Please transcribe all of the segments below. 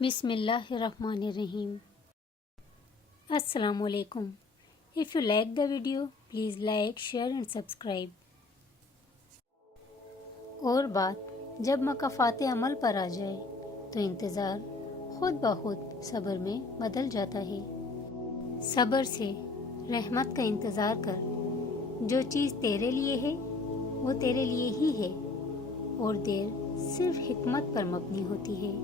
بسم اللہ الرحمن الرحیم۔ السلام علیکم۔ If you like the video, please like, share and subscribe۔ اور بات جب مکافات عمل پر آ جائے تو انتظار خود بخود صبر میں بدل جاتا ہے۔ صبر سے رحمت کا انتظار کر، جو چیز تیرے لیے ہے وہ تیرے لیے ہی ہے، اور دیر صرف حکمت پر مبنی ہوتی ہے۔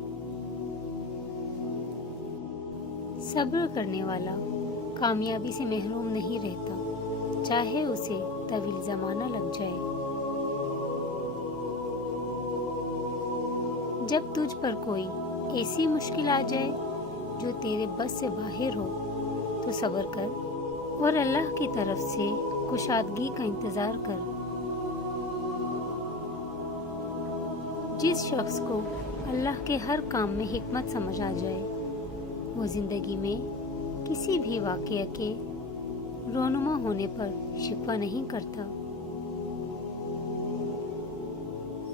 صبر کرنے والا کامیابی سے محروم نہیں رہتا، چاہے اسے طویل زمانہ لگ جائے۔ جب تجھ پر کوئی ایسی مشکل آ جائے جو تیرے بس سے باہر ہو تو صبر کر اور اللہ کی طرف سے کشادگی کا انتظار کر۔ جس شخص کو اللہ کے ہر کام میں حکمت سمجھ آ جائے، وہ زندگی میں کسی بھی واقعہ کے رونما ہونے پر شکوہ نہیں کرتا۔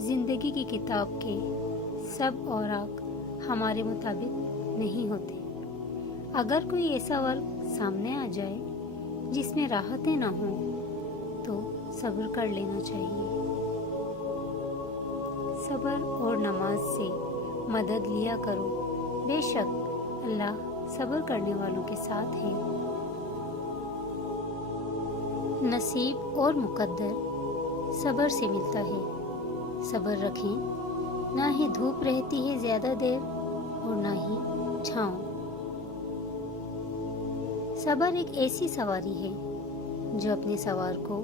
زندگی کی کتاب کے سب اوراق ہمارے مطابق نہیں ہوتے۔ اگر کوئی ایسا وقت سامنے آ جائے جس میں راحتیں نہ ہوں تو صبر کر لینا چاہیے۔ صبر اور نماز سے مدد لیا کرو، بے شک اللہ صبر کرنے والوں کے ساتھ ہے۔ نصیب اور مقدر صبر سے ملتا ہے۔ صبر رکھیں، نہ ہی دھوپ رہتی ہے زیادہ دیر اور نہ ہی چھاؤں۔ صبر ایک ایسی سواری ہے جو اپنے سوار کو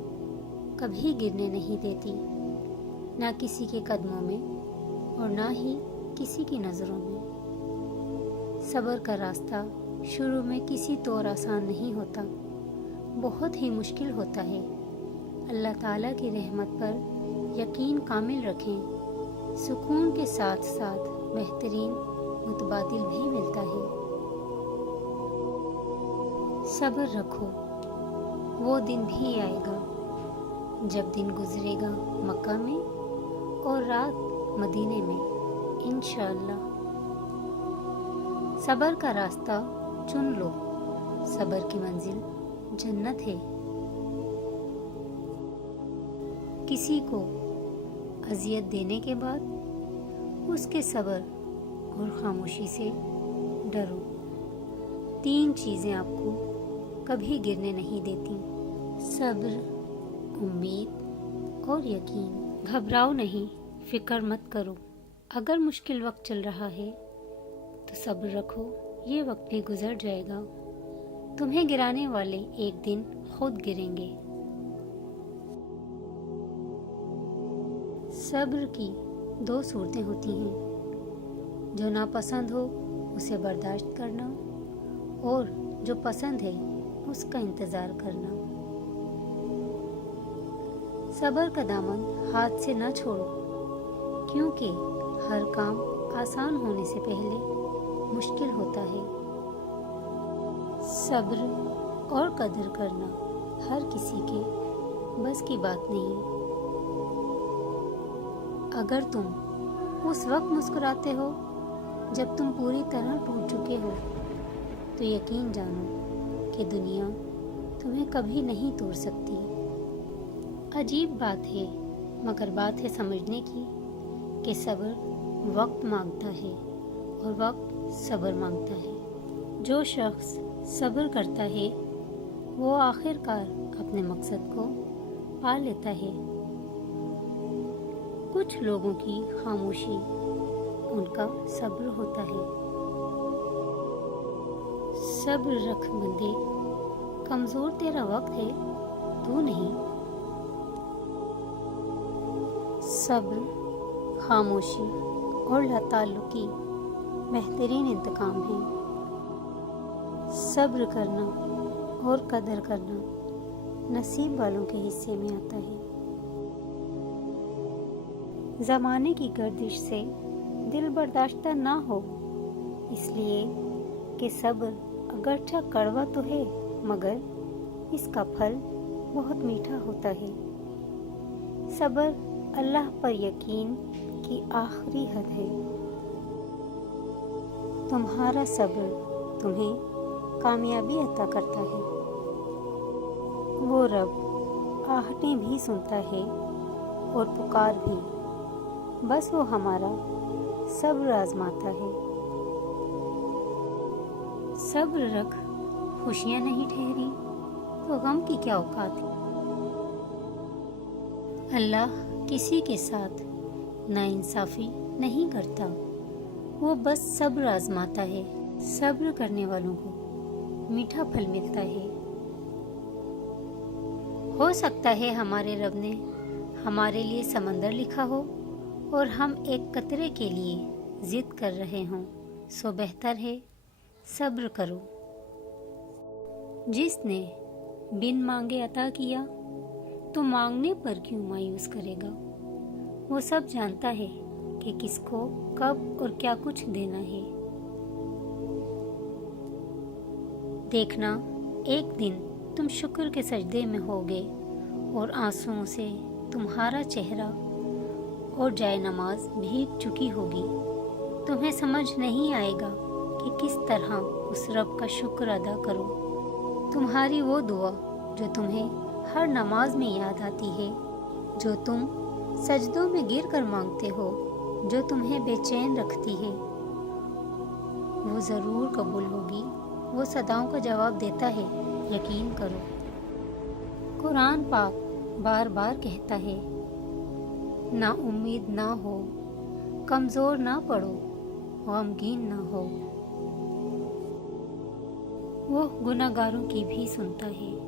کبھی گرنے نہیں دیتی، نہ کسی کے قدموں میں اور نہ ہی کسی کی نظروں میں۔ صبر کا راستہ شروع میں کسی طور آسان نہیں ہوتا، بہت ہی مشکل ہوتا ہے۔ اللہ تعالیٰ کی رحمت پر یقین کامل رکھیں، سکون کے ساتھ ساتھ بہترین متبادل بھی ملتا ہے۔ صبر رکھو، وہ دن بھی آئے گا جب دن گزرے گا مکہ میں اور رات مدینے میں انشاءاللہ۔ صبر کا راستہ چن لو، صبر کی منزل جنت ہے۔ کسی کو اذیت دینے کے بعد اس کے صبر اور خاموشی سے ڈرو۔ 3 چیزیں آپ کو کبھی گرنے نہیں دیتی: صبر، امید اور یقین۔ گھبراؤ نہیں، فکر مت کرو۔ اگر مشکل وقت چل رہا ہے تو صبر رکھو، یہ وقت بھی گزر جائے گا۔ تمہیں گرانے والے ایک دن خود گریں گے۔ صبر کی 2 صورتیں ہوتی ہیں: جو ناپسند ہو اسے برداشت کرنا، اور جو پسند ہے اس کا انتظار کرنا۔ صبر کا دامن ہاتھ سے نہ چھوڑو، کیونکہ ہر کام آسان ہونے سے پہلے مشکل ہوتا ہے۔ صبر اور قدر کرنا ہر کسی کے بس کی بات نہیں۔ اگر تم اس وقت مسکراتے ہو جب تم پوری طرح ٹوٹ چکے ہو تو یقین جانو کہ دنیا تمہیں کبھی نہیں توڑ سکتی۔ عجیب بات ہے، مگر بات ہے سمجھنے کی کہ صبر وقت مانگتا ہے اور وقت صبر مانگتا ہے۔ جو شخص صبر کرتا ہے وہ آخر کار اپنے مقصد کو پا لیتا ہے۔ کچھ لوگوں کی خاموشی ان کا صبر ہوتا ہے۔ صبر رکھ بندے، کمزور تیرا وقت ہے، تو نہیں۔ صبر، خاموشی اور لاتعلقی بہترین انتقام ہے۔ صبر کرنا اور قدر کرنا نصیب والوں کے حصے میں آتا ہے۔ زمانے کی گردش سے دل برداشتہ نہ ہو، اس لیے کہ صبر اگرچہ کڑوا تو ہے مگر اس کا پھل بہت میٹھا ہوتا ہے۔ صبر اللہ پر یقین کی آخری حد ہے۔ تمہارا صبر تمہیں کامیابی عطا کرتا ہے۔ وہ رب آہٹیں بھی سنتا ہے اور پکار بھی، بس وہ ہمارا صبر آزماتا ہے۔ صبر رکھ خوشیاں نہیں ٹھہری تو غم کی کیا اوقات ہے۔ اللہ کسی کے ساتھ ناانصافی نہیں کرتا، وہ بس صبر آزماتا ہے۔ صبر کرنے والوں کو میٹھا پھل ملتا ہے۔ ہو سکتا ہے ہمارے رب نے ہمارے لیے سمندر لکھا ہو اور ہم ایک قطرے کے لیے ضد کر رہے ہوں، سو بہتر ہے صبر کرو۔ جس نے بن مانگے عطا کیا تو مانگنے پر کیوں مایوس کرے گا؟ وہ سب جانتا ہے کہ کس کو کب اور کیا کچھ دینا ہے۔ دیکھنا ایک دن تم شکر کے سجدے میں ہوگے اور آنسوؤں سے تمہارا چہرہ اور جائے نماز بھیگ چکی ہوگی۔ تمہیں سمجھ نہیں آئے گا کہ کس طرح اس رب کا شکر ادا کرو۔ تمہاری وہ دعا جو تمہیں ہر نماز میں یاد آتی ہے، جو تم سجدوں میں گر کر مانگتے ہو، جو تمہیں بے چین رکھتی ہے، وہ ضرور قبول ہوگی۔ وہ صداؤں کا جواب دیتا ہے، یقین کرو۔ قرآن پاک بار بار کہتا ہے، نا امید نہ ہو، کمزور نہ پڑو، غمگین نہ ہو۔ وہ گناہگاروں کی بھی سنتا ہے۔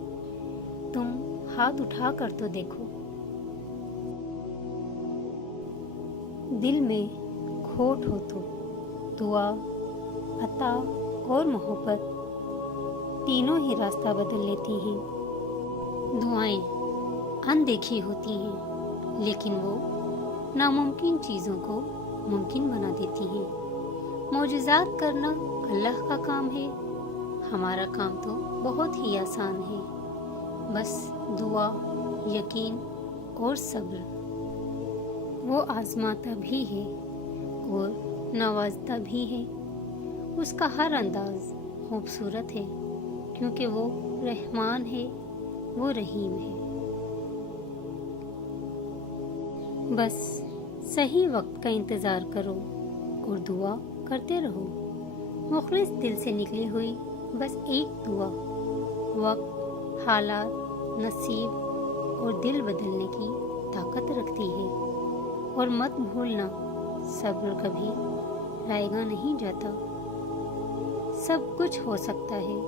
تم ہاتھ اٹھا کر تو دیکھو۔ دل میں کھوٹ ہو تو دعا، عطا اور محبت تینوں ہی راستہ بدل لیتی ہیں۔ دعائیں اندیکھی ہوتی ہیں، لیکن وہ ناممکن چیزوں کو ممکن بنا دیتی ہیں۔ معجزات کرنا اللہ کا کام ہے، ہمارا کام تو بہت ہی آسان ہے، بس دعا، یقین اور صبر۔ وہ آزماتا بھی ہے اور نوازتا بھی ہے۔ اس کا ہر انداز خوبصورت ہے، کیونکہ وہ رحمان ہے، وہ رحیم ہے۔ بس صحیح وقت کا انتظار کرو اور دعا کرتے رہو۔ مخلص دل سے نکلی ہوئی بس ایک دعا وقت، حالات، نصیب اور دل بدلنے کی طاقت رکھتی ہے۔ اور مت بھولنا، صبر کبھی رائے گاں نہیں جاتا۔ سب کچھ ہو سکتا ہے،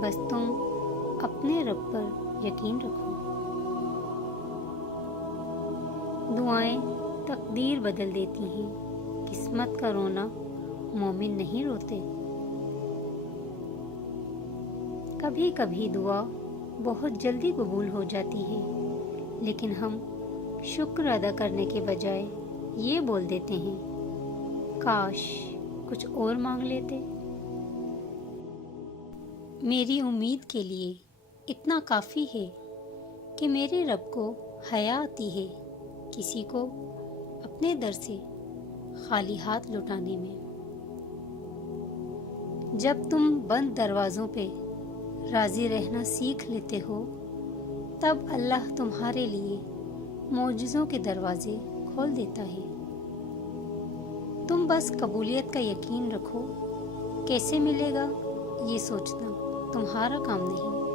بس تم اپنے رب پر یقین رکھو۔ دعائیں تقدیر بدل دیتی ہیں، قسمت کا رونا مومن نہیں روتے۔ کبھی کبھی دعا بہت جلدی قبول ہو جاتی ہے، لیکن ہم شکر ادا کرنے کے بجائے یہ بول دیتے ہیں، کاش کچھ اور مانگ لیتے۔ میری امید کے لیے اتنا کافی ہے کہ میرے رب کو حیا آتی ہے کسی کو اپنے در سے خالی ہاتھ لوٹانے میں۔ جب تم بند دروازوں پہ راضی رہنا سیکھ لیتے ہو، تب اللہ تمہارے لیے معجزوں کے دروازے کھول دیتا ہے۔ تم بس قبولیت کا یقین رکھو۔ کیسے ملے گا یہ سوچنا تمہارا کام نہیں۔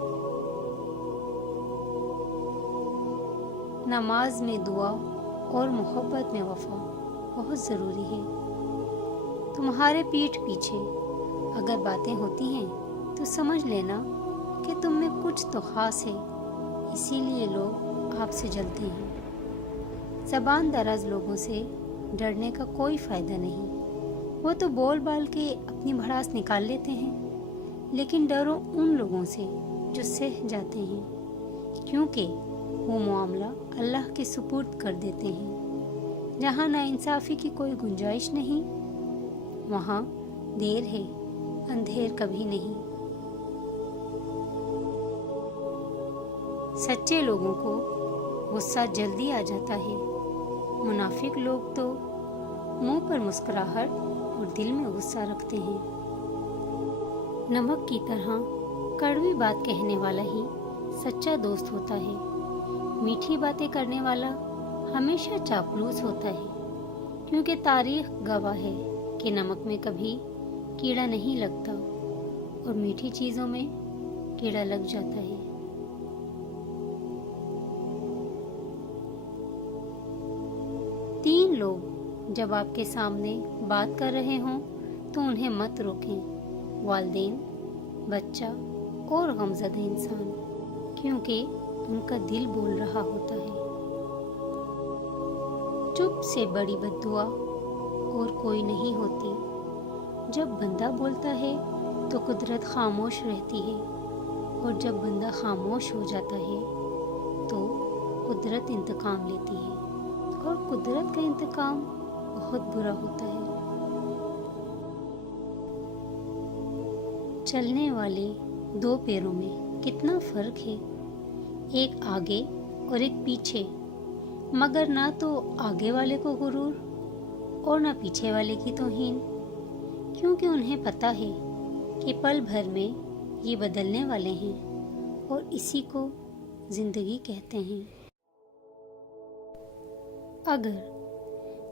نماز میں دعا اور محبت میں وفا بہت ضروری ہے۔ تمہارے پیٹھ پیچھے اگر باتیں ہوتی ہیں تو سمجھ لینا کہ تم میں کچھ تو خاص ہے، اسی لیے لوگ آپ سے جلتے ہیں۔ زبان دراز لوگوں سے ڈرنے کا کوئی فائدہ نہیں، وہ تو بول بال کے اپنی بھڑاس نکال لیتے ہیں، لیکن ڈرو ان لوگوں سے جو سہ جاتے ہیں، کیونکہ وہ معاملہ اللہ کے سپرد کر دیتے ہیں۔ جہاں ناانصافی کی کوئی گنجائش نہیں، وہاں دیر ہے، اندھیر کبھی نہیں۔ سچے لوگوں کو غصہ جلدی آ جاتا ہے، منافق لوگ تو منہ پر مسکراہٹ اور دل میں غصہ رکھتے ہیں۔ نمک کی طرح کڑوی بات کہنے والا ہی سچا دوست ہوتا ہے۔ میٹھی باتیں کرنے والا ہمیشہ چاپلوس ہوتا ہے، کیونکہ تاریخ گواہ ہے کہ نمک میں کبھی کیڑا نہیں لگتا اور میٹھی چیزوں میں کیڑا لگ جاتا ہے۔ تین لوگ جب آپ کے سامنے بات کر رہے ہوں تو انہیں مت روکیں: والدین، بچہ اور غمزدہ انسان، کیونکہ ان کا دل بول رہا ہوتا ہے۔ چپ سے بڑی بد دعا اور کوئی نہیں ہوتی۔ جب بندہ بولتا ہے تو قدرت خاموش رہتی ہے، اور جب بندہ خاموش ہو جاتا ہے تو قدرت انتقام لیتی ہے، اور قدرت کا انتقام بہت برا ہوتا ہے۔ چلنے والے دو پیروں میں کتنا فرق ہے، ایک آگے اور ایک پیچھے، مگر نہ تو آگے والے کو غرور اور نہ پیچھے والے کی توہین، کیونکہ انہیں پتہ ہے کہ پل بھر میں یہ بدلنے والے ہیں اور اسی کو زندگی کہتے ہیں۔ اگر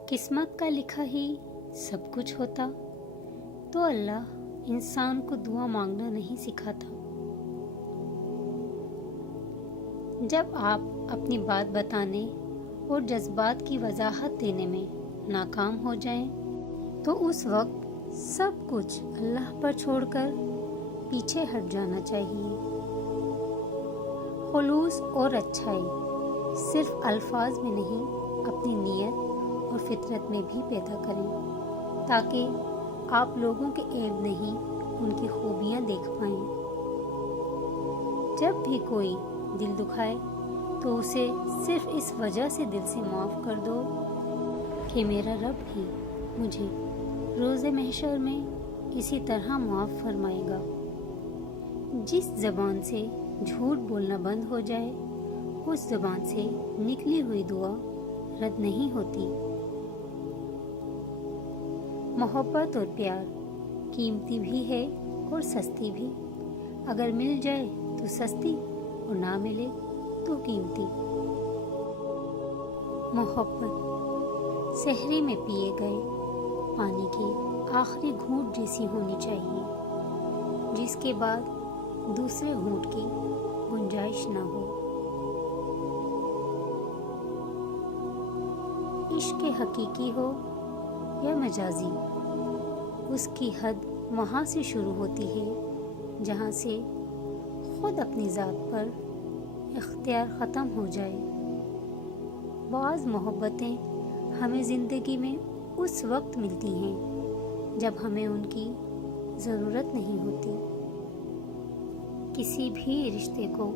قسمت کا لکھا ہی سب کچھ ہوتا تو اللہ انسان کو دعا مانگنا نہیں سکھاتا۔ جب آپ اپنی بات بتانے اور جذبات کی وضاحت دینے میں ناکام ہو جائیں تو اس وقت سب کچھ اللہ پر چھوڑ کر پیچھے ہٹ جانا چاہیے۔ خلوص اور اچھائی صرف الفاظ میں نہیں، اپنی نیت اور فطرت میں بھی پیدا کریں، تاکہ آپ لوگوں کے عیب نہیں، ان کی خوبیاں دیکھ پائیں۔ جب بھی کوئی دل دکھائے تو اسے صرف اس وجہ سے دل سے معاف کر دو کہ میرا رب بھی مجھے روز محشر میں اسی طرح معاف فرمائے گا۔ جس زبان سے جھوٹ بولنا بند ہو جائے، اس زبان سے نکلی ہوئی دعا رد نہیں ہوتی۔ محبت اور پیار قیمتی بھی ہے اور سستی بھی، اگر مل جائے تو سستی اور نہ ملے تو قیمتی۔ محبت سحری میں پیے گئے پانی کے آخری گھونٹ جیسی ہونی چاہیے، جس کے بعد دوسرے گھونٹ کی گنجائش نہ ہو۔ عشق حقیقی ہو یا مجازی، اس کی حد وہاں سے شروع ہوتی ہے جہاں سے خود اپنی ذات پر اختیار ختم ہو جائے۔ بعض محبتیں ہمیں زندگی میں اس وقت ملتی ہیں جب ہمیں ان کی ضرورت نہیں ہوتی۔ کسی بھی رشتے کو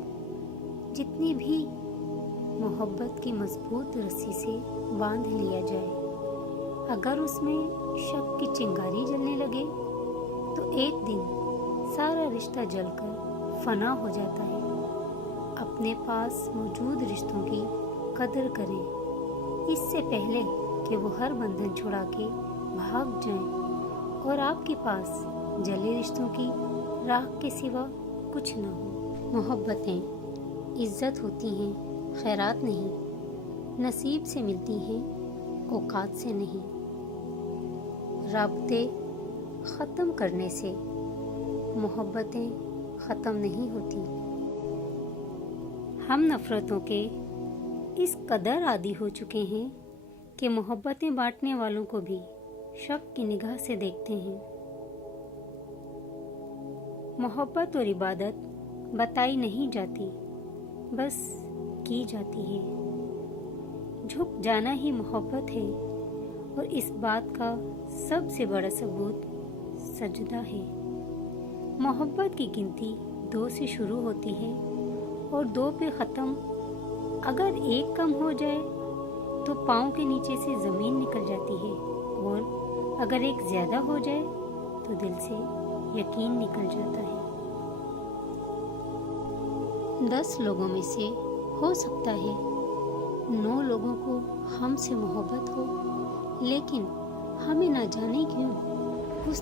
جتنی بھی محبت کی مضبوط رسی سے باندھ لیا جائے، اگر اس میں شک کی چنگاری جلنے لگے تو ایک دن سارا رشتہ جل کر فنا ہو جاتا ہے۔ اپنے پاس موجود رشتوں کی قدر کریں، اس سے پہلے کہ وہ ہر بندھن چھڑا کے بھاگ جائیں اور آپ کے پاس جلے رشتوں کی راکھ کے سوا کچھ نہ ہو۔ محبتیں عزت ہوتی ہیں، خیرات نہیں، نصیب سے ملتی ہیں، اوقات سے نہیں۔ رابطے ختم کرنے سے محبتیں ختم نہیں ہوتی۔ ہم نفرتوں کے اس قدر عادی ہو چکے ہیں کہ محبتیں بانٹنے والوں کو بھی شک کی نگاہ سے دیکھتے ہیں۔ محبت اور عبادت بتائی نہیں جاتی، بس کی جاتی ہے۔ جھک جانا ہی محبت ہے، اور اس بات کا سب سے بڑا ثبوت سجدہ ہے۔ محبت کی گنتی 2 سے شروع ہوتی ہے اور 2 پہ ختم۔ اگر ایک کم ہو جائے تو پاؤں کے نیچے سے زمین نکل جاتی ہے، اور اگر ایک زیادہ ہو جائے تو دل سے یقین نکل جاتا ہے۔ 10 لوگوں میں سے ہو سکتا ہے 9 لوگوں کو ہم سے محبت ہو، لیکن ہمیں نہ جانے کیوں اس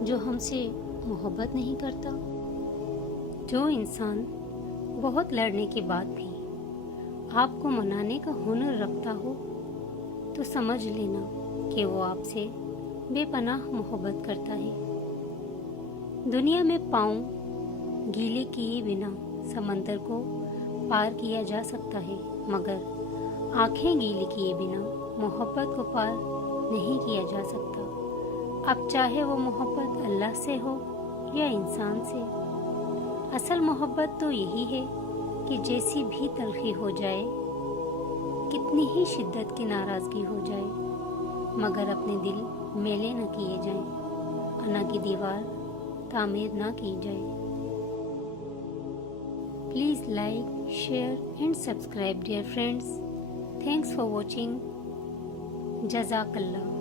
جو ہم سے محبت نہیں کرتا؟ جو انسان بہت لڑنے کے بعد بھی آپ کو منانے کا ہنر رکھتا ہو تو سمجھ لینا کہ وہ آپ سے بے پناہ محبت کرتا ہے۔ دنیا میں پاؤں گیلے کیے بنا سمندر کو پار کیا جا سکتا ہے، مگر آنکھیں گیلی کیے بنا محبت کو پار نہیں کیا جا سکتا۔ اب چاہے وہ محبت اللہ سے ہو یا انسان سے، اصل محبت تو یہی ہے کہ جیسی بھی تلخی ہو جائے، کتنی ہی شدت کی ناراضگی ہو جائے، مگر اپنے دل میلے نہ کیے جائیں، انا کی دیوار تعمیر نہ کی جائے۔ Please like, share and subscribe dear friends. Thanks for watching. Jazakallah.